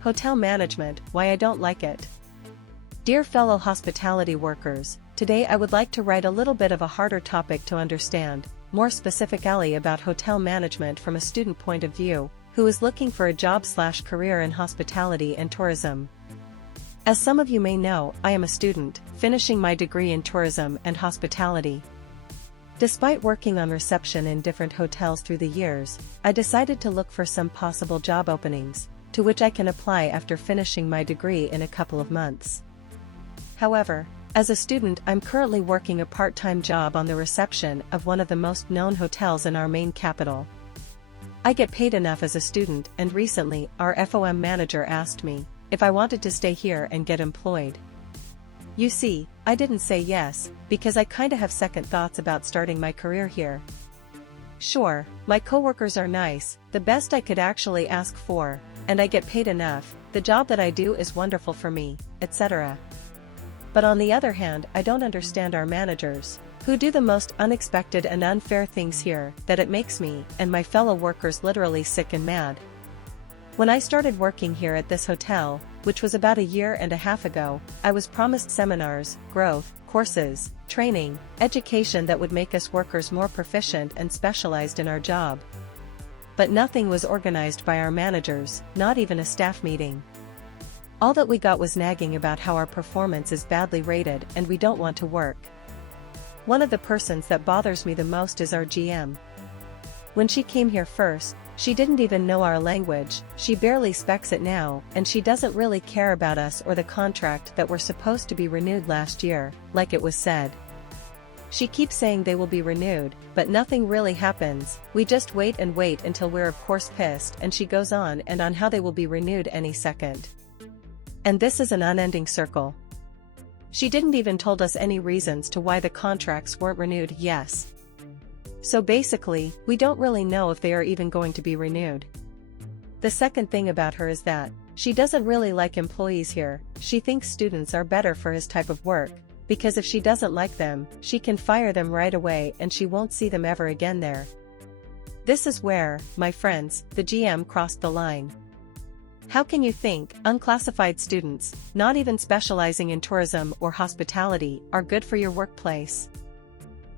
Hotel management, why I don't like it. Dear fellow hospitality workers, today I would like to write a little bit of a harder topic to understand, more specifically about hotel management from a student point of view, who is looking for a job/career in hospitality and tourism. As some of you may know, I am a student, finishing my degree in tourism and hospitality. Despite working on reception in different hotels through the years, I decided to look for some possible job openings, to which I can apply after finishing my degree in a couple of months. However, as a student I'm currently working a part-time job on the reception of one of the most known hotels in our main capital. I get paid enough as a student, and recently, our FOM manager asked me if I wanted to stay here and get employed. You see, I didn't say yes, because I kinda have second thoughts about starting my career here. Sure, my coworkers are nice, the best I could actually ask for, and I get paid enough, the job that I do is wonderful for me, etc. But on the other hand, I don't understand our managers, who do the most unexpected and unfair things here, that it makes me and my fellow workers literally sick and mad. When I started working here at this hotel, which was about a year and a half ago, I was promised seminars, growth, courses, training, education that would make us workers more proficient and specialized in our job. But nothing was organized by our managers, not even a staff meeting. All that we got was nagging about how our performance is badly rated and we don't want to work. One of the persons that bothers me the most is our GM. When she came here first, she didn't even know our language, she barely speaks it now, and she doesn't really care about us or the contract that were supposed to be renewed last year, like it was said. She keeps saying they will be renewed, but nothing really happens, we just wait and wait until we're of course pissed, and she goes on and on how they will be renewed any second. And this is an unending circle. She didn't even told us any reasons to why the contracts weren't renewed. Yes. So basically, we don't really know if they are even going to be renewed. The second thing about her is that she doesn't really like employees here. She thinks students are better for his type of work, because if she doesn't like them, she can fire them right away and she won't see them ever again there. This is where, my friends, the GM crossed the line. How can you think unclassified students, not even specializing in tourism or hospitality, are good for your workplace?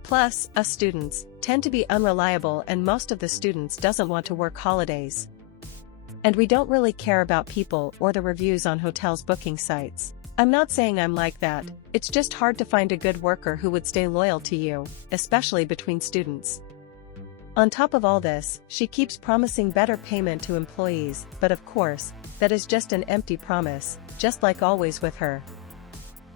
Plus, us students tend to be unreliable and most of the students doesn't want to work holidays. And we don't really care about people or the reviews on hotels' booking sites. I'm not saying I'm like that, it's just hard to find a good worker who would stay loyal to you, especially between students. On top of all this, she keeps promising better payment to employees, but of course, that is just an empty promise, just like always with her.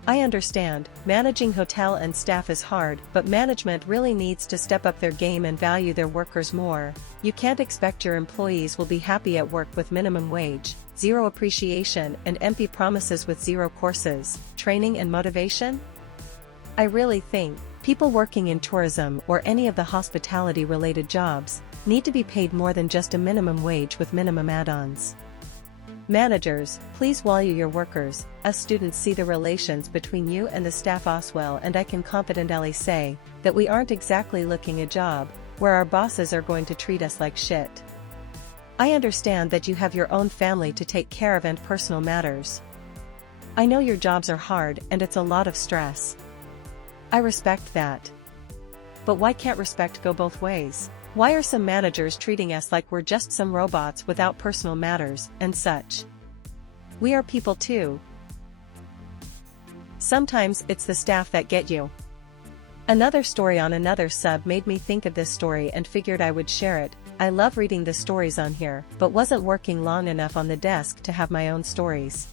I understand, managing hotel and staff is hard, but management really needs to step up their game and value their workers more. You can't expect your employees will be happy at work with minimum wage, zero appreciation, and empty promises with zero courses, training and motivation. I really think people working in tourism or any of the hospitality-related jobs need to be paid more than just a minimum wage with minimum add-ons. Managers, please value your workers. Us students see the relations between you and the staff as well, and I can confidently say that we aren't exactly looking a job where our bosses are going to treat us like shit. I understand that you have your own family to take care of and personal matters. I know your jobs are hard and it's a lot of stress. I respect that. But why can't respect go both ways? Why are some managers treating us like we're just some robots without personal matters, and such? We are people too. Sometimes it's the staff that get you. Another story on another sub made me think of this story and figured I would share it. I love reading the stories on here, but wasn't working long enough on the desk to have my own stories.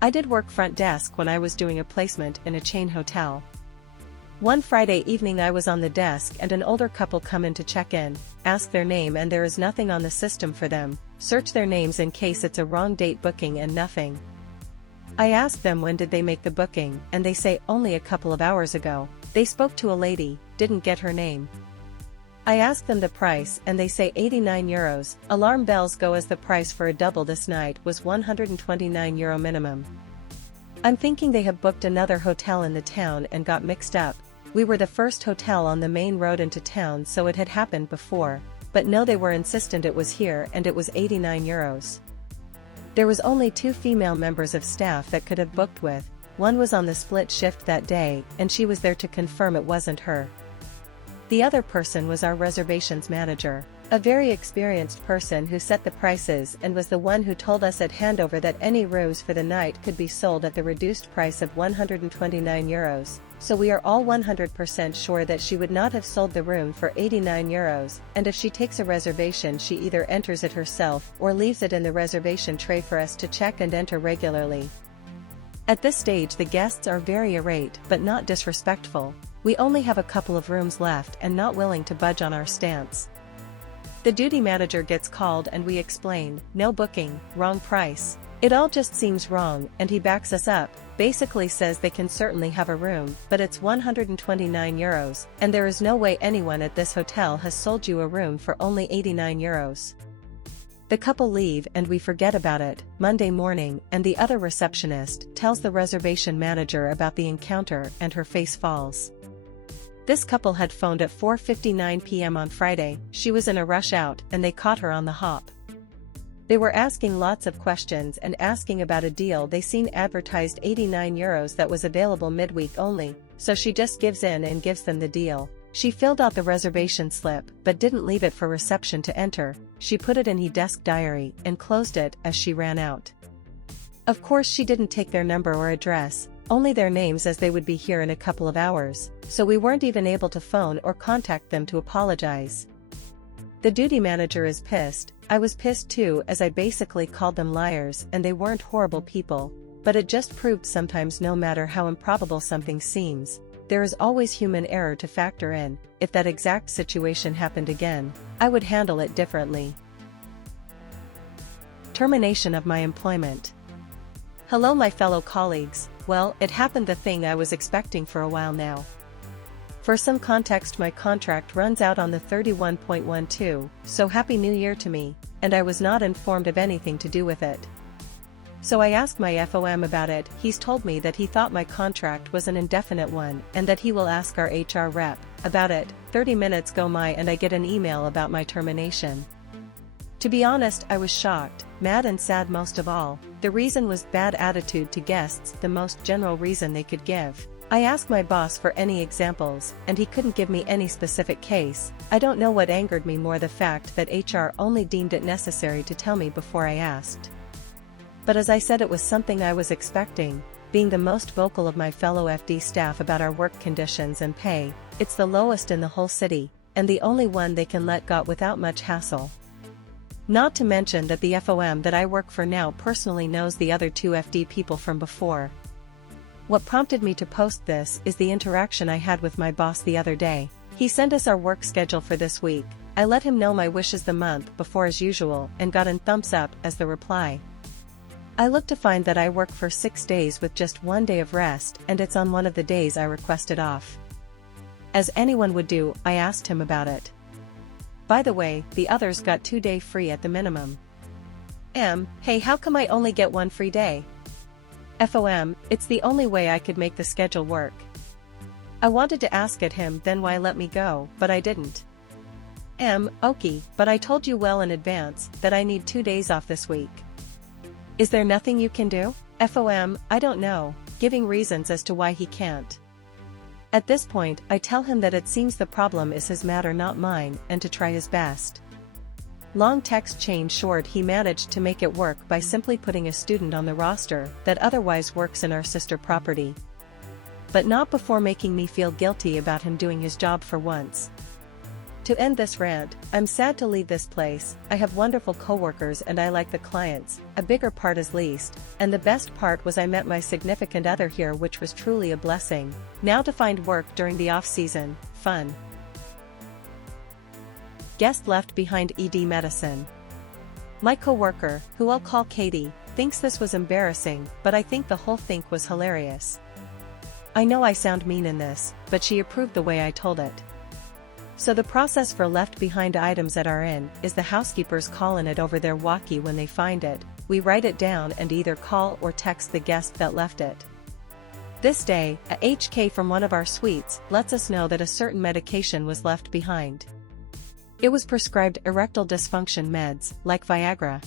I did work front desk when I was doing a placement in a chain hotel. One Friday evening I was on the desk and an older couple come in to check in, ask their name and there is nothing on the system for them, search their names in case it's a wrong date booking and nothing. I asked them when did they make the booking, and they say only a couple of hours ago. They spoke to a lady, didn't get her name. I asked them the price and they say €89. Alarm bells go as the price for a double this night was €129 minimum. I'm thinking they have booked another hotel in the town and got mixed up. We were the first hotel on the main road into town, so it had happened before, but no, they were insistent it was here and it was €89. There was only 2 female members of staff that could have booked with. One was on the split shift that day, and she was there to confirm it wasn't her. The other person was our reservations manager, a very experienced person who set the prices and was the one who told us at handover that any rooms for the night could be sold at the reduced price of €129, so we are all 100% sure that she would not have sold the room for €89, and if she takes a reservation she either enters it herself or leaves it in the reservation tray for us to check and enter regularly. At this stage the guests are very irate but not disrespectful. We only have a couple of rooms left and not willing to budge on our stance. The duty manager gets called and we explain, no booking, wrong price. It all just seems wrong, and he backs us up, basically says they can certainly have a room, but it's €129, and there is no way anyone at this hotel has sold you a room for only €89. The couple leave and we forget about it. Monday morning, and the other receptionist tells the reservation manager about the encounter and her face falls. This couple had phoned at 4:59 p.m. on Friday. She was in a rush out and they caught her on the hop. They were asking lots of questions and asking about a deal they seen advertised €89 that was available midweek only, so she just gives in and gives them the deal. She filled out the reservation slip but didn't leave it for reception to enter. She put it in his desk diary and closed it as she ran out. Of course she didn't take their number or address, only their names, as they would be here in a couple of hours, so we weren't even able to phone or contact them to apologize. The duty manager is pissed. I was pissed too, as I basically called them liars and they weren't horrible people, but it just proved sometimes no matter how improbable something seems, there is always human error to factor in. If that exact situation happened again, I would handle it differently. Termination of my employment. Hello my fellow colleagues. Well, it happened, the thing I was expecting for a while now. For some context, my contract runs out on the 31.12, so Happy New Year to me, and I was not informed of anything to do with it. So I asked my FOM about it. He's told me that he thought my contract was an indefinite one and that he will ask our HR rep about it. 30 minutes go by and I get an email about my termination. To be honest, I was shocked, mad and sad most of all. The reason was bad attitude to guests, the most general reason they could give. I asked my boss for any examples, and he couldn't give me any specific case. I don't know what angered me more, the fact that HR only deemed it necessary to tell me before I asked. But as I said, it was something I was expecting, being the most vocal of my fellow FD staff about our work conditions and pay. It's the lowest in the whole city, and the only one they can let go without much hassle. Not to mention that the FOM that I work for now personally knows the other 2 FD people from before. What prompted me to post this is the interaction I had with my boss the other day. He sent us our work schedule for this week. I let him know my wishes the month before as usual and got an thumbs up as the reply. I look to find that I work for 6 days with just 1 day of rest, and it's on one of the days I requested off. As anyone would do, I asked him about it. By the way, the others got 2 days free at the minimum. Hey, how come I only get 1 free day? FOM, it's the only way I could make the schedule work. I wanted to ask at him then why let me go, but I didn't. Okay, but I told you well in advance that I need 2 days off this week. Is there nothing you can do? FOM, I don't know, giving reasons as to why he can't. At this point, I tell him that it seems the problem is his matter, not mine, and to try his best. Long text chain short, he managed to make it work by simply putting a student on the roster that otherwise works in our sister property. But not before making me feel guilty about him doing his job for once. To end this rant, I'm sad to leave this place. I have wonderful coworkers and I like the clients. A bigger part is leased, and the best part was I met my significant other here, which was truly a blessing. Now to find work during the off-season, fun. Guest left behind ED medicine. My coworker, who I'll call Katie, thinks this was embarrassing, but I think the whole thing was hilarious. I know I sound mean in this, but she approved the way I told it. So the process for left behind items at our inn is the housekeepers call in it over their walkie when they find it. We write it down and either call or text the guest that left it. This day, a HK from one of our suites lets us know that a certain medication was left behind. It was prescribed erectile dysfunction meds, like Viagra.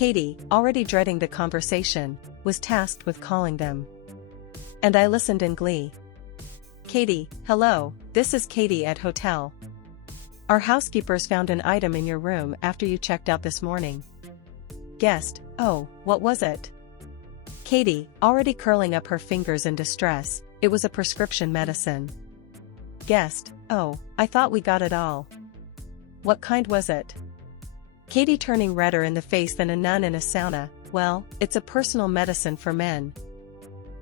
Katie, already dreading the conversation, was tasked with calling them. And I listened in glee. Katie, hello, this is Katie at hotel. Our housekeepers found an item in your room after you checked out this morning. Guest, oh, what was it? Katie, already curling up her fingers in distress, it was a prescription medicine. Guest, oh, I thought we got it all. What kind was it? Katie turning redder in the face than a nun in a sauna, well, it's a personal medicine for men.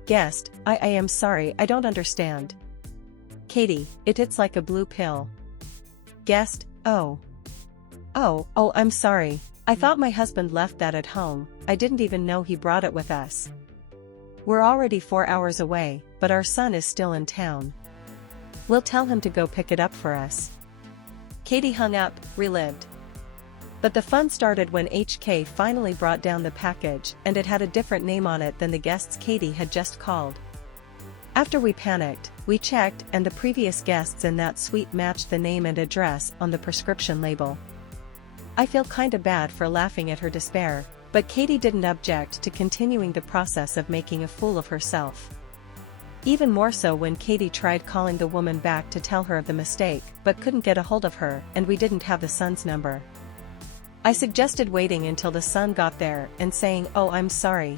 Guest, I am sorry, I don't understand. Katie, it's like a blue pill. Guest, oh. Oh, I'm sorry. I thought my husband left that at home, I didn't even know he brought it with us. We're already 4 hours away, but our son is still in town. We'll tell him to go pick it up for us. Katie hung up, relived. But the fun started when HK finally brought down the package and it had a different name on it than the guests Katie had just called. After we panicked, we checked and the previous guests in that suite matched the name and address on the prescription label. I feel kinda bad for laughing at her despair, but Katie didn't object to continuing the process of making a fool of herself. Even more so when Katie tried calling the woman back to tell her of the mistake but couldn't get a hold of her and we didn't have the son's number. I suggested waiting until the son got there and saying, oh, I'm sorry.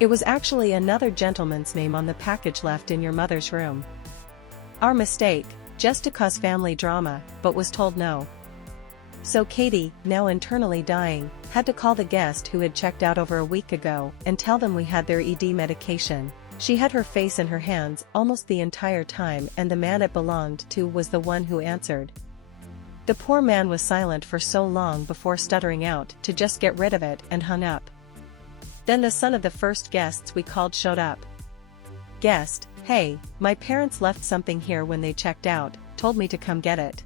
It was actually another gentleman's name on the package left in your mother's room. Our mistake, just to cause family drama, but was told no. So Katie, now internally dying, had to call the guest who had checked out over a week ago and tell them we had their ED medication. She had her face in her hands almost the entire time and the man it belonged to was the one who answered. The poor man was silent for so long before stuttering out to just get rid of it and hung up. Then the son of the first guests we called showed up. Guest, hey, my parents left something here when they checked out, told me to come get it.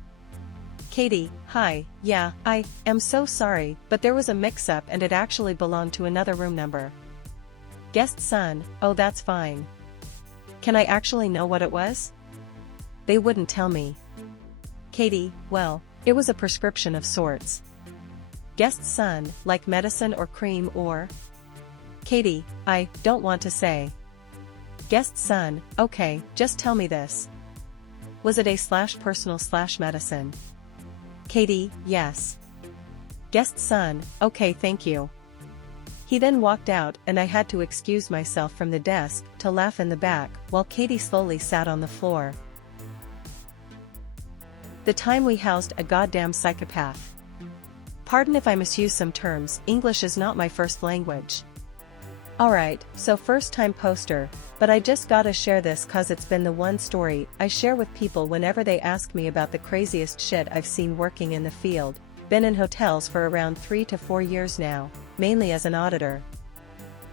Katie, hi, yeah, I am so sorry, but there was a mix-up and it actually belonged to another room number. Guest son, oh that's fine. Can I actually know what it was? They wouldn't tell me. Katie, well, it was a prescription of sorts. Guest son, like medicine or cream or? Katie, I don't want to say. Guest son, okay, just tell me this. Was it a/personal/medicine? Katie, yes. Guest son, okay thank you. He then walked out and I had to excuse myself from the desk to laugh in the back while Katie slowly sat on the floor. The time we housed a goddamn psychopath. Pardon if I misuse some terms, English is not my first language. Alright, so first time poster, but I just gotta share this cause it's been the one story I share with people whenever they ask me about the craziest shit I've seen working in the field. Been in hotels for around 3 to 4 years now, mainly as an auditor.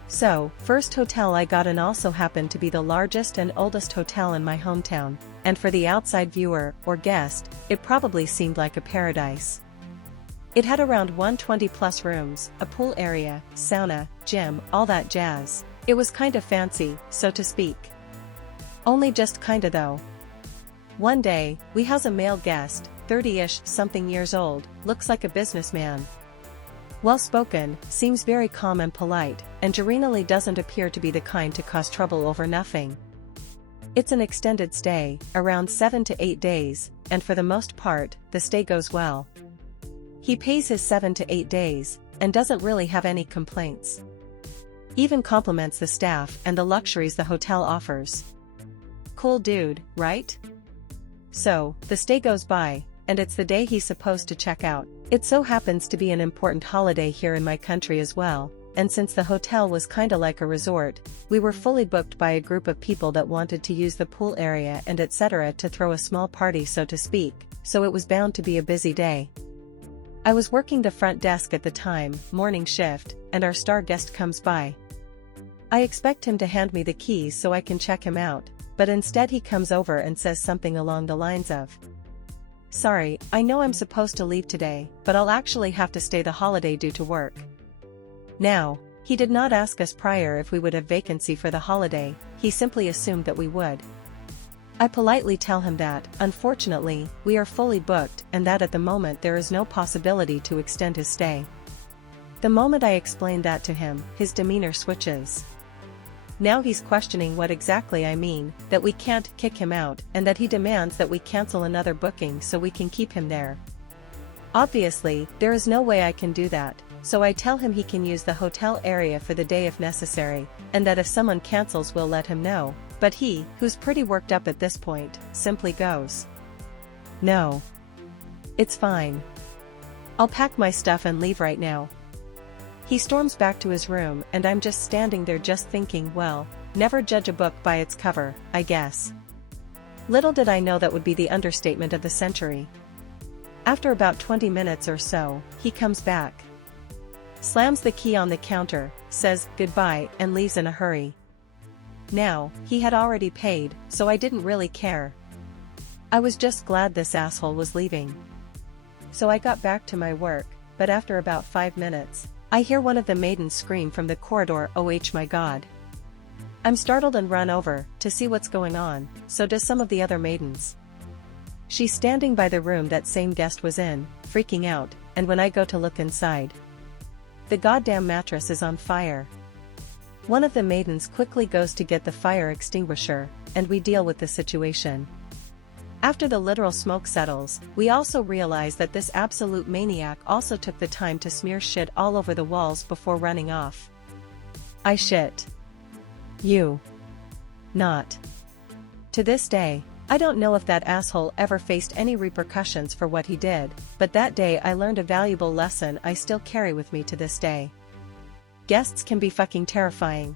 So, first hotel I got in also happened to be the largest and oldest hotel in my hometown, and for the outside viewer, or guest, it probably seemed like a paradise. It had around 120 plus rooms, a pool area, sauna, gym, all that jazz. It was kinda fancy, so to speak. Only just kinda though. One day, we house a male guest, 30-ish something years old, looks like a businessman. Well-spoken, seems very calm and polite, and generally doesn't appear to be the kind to cause trouble over nothing. It's an extended stay, around 7 to 8 days, and for the most part, the stay goes well. He pays his 7 to 8 days, and doesn't really have any complaints. Even compliments the staff and the luxuries the hotel offers. Cool dude, right? So, the stay goes by, and it's the day he's supposed to check out. It so happens to be an important holiday here in my country as well, and since the hotel was kinda like a resort, we were fully booked by a group of people that wanted to use the pool area and etc. to throw a small party so to speak, so it was bound to be a busy day. I was working the front desk at the time, morning shift, and our star guest comes by. I expect him to hand me the keys so I can check him out, but instead he comes over and says something along the lines of, "Sorry, I know I'm supposed to leave today, but I'll actually have to stay the holiday due to work." Now, he did not ask us prior if we would have vacancy for the holiday, he simply assumed that we would. I politely tell him that, unfortunately, we are fully booked and that at the moment there is no possibility to extend his stay. The moment I explain that to him, his demeanor switches. Now he's questioning what exactly I mean, that we can't kick him out, and that he demands that we cancel another booking so we can keep him there. Obviously, there is no way I can do that, so I tell him he can use the hotel area for the day if necessary, and that if someone cancels we'll let him know, but he, who's pretty worked up at this point, simply goes, "No. It's fine. I'll pack my stuff and leave right now." He storms back to his room and I'm just standing there just thinking, well, never judge a book by its cover, I guess. Little did I know that would be the understatement of the century. After about 20 minutes or so, he comes back, slams the key on the counter, says goodbye and leaves in a hurry. Now, he had already paid, so I didn't really care. I was just glad this asshole was leaving. So I got back to my work, but after about 5 minutes, I hear one of the maidens scream from the corridor, "Oh my God." I'm startled and run over to see what's going on, so does some of the other maidens. She's standing by the room that same guest was in, freaking out, and when I go to look inside, the goddamn mattress is on fire. One of the maidens quickly goes to get the fire extinguisher, and we deal with the situation. After the literal smoke settles, we also realize that this absolute maniac also took the time to smear shit all over the walls before running off. I shit you not. To this day, I don't know if that asshole ever faced any repercussions for what he did, but that day I learned a valuable lesson I still carry with me to this day. Guests can be fucking terrifying.